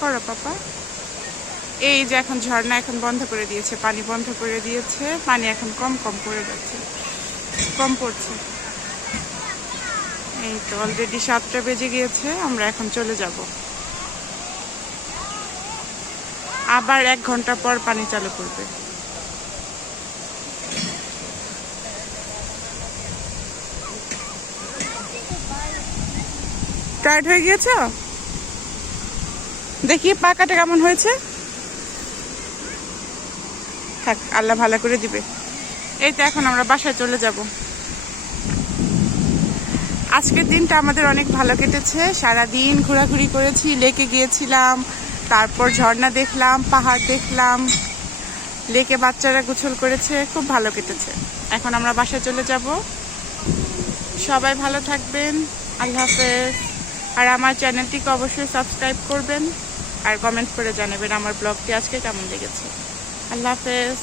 করো পাপা। এই যে এখন ঝর্ণা এখন বন্ধ করে দিয়েছে, পানি বন্ধ করে দিয়েছে, পানি এখন কম কম পড়ে যাচ্ছে, কম পড়ছে। এই তো অলরেডি সাতটা বেজে গিয়েছে, আমরা এখন চলে যাব। আবার এক ঘণ্টা পর পানি চালু করবে। টায়ার্ড হয়ে গিয়েছ? দেখি পাকাটা কেমন হয়েছে? থাক, আল্লাহ ভালো করে দিবে। এই তো এখন আমরা বাসায় চলে যাব। আজকের দিনটা আমাদের অনেক ভালো কেটেছে। সারা দিন ঘোরাঘুরি করেছি, লেকে গিয়েছিলাম, তারপর ঝর্ণা দেখলাম, পাহাড় দেখলাম। লেকে বাচ্চারা গোসল করেছে, খুব ভালো কেটেছে। এখন আমরা বাসায় চলে যাব। সবাই ভালো থাকবেন। আল্লাহ হাফেজ। আর আমার চ্যানেলটিকে অবশ্যই সাবস্ক্রাইব করবেন। আর কমেন্ট করে জানাবেন আমার ব্লগটি আজকে কেমন লেগেছে। আল্লাহ হাফেজ।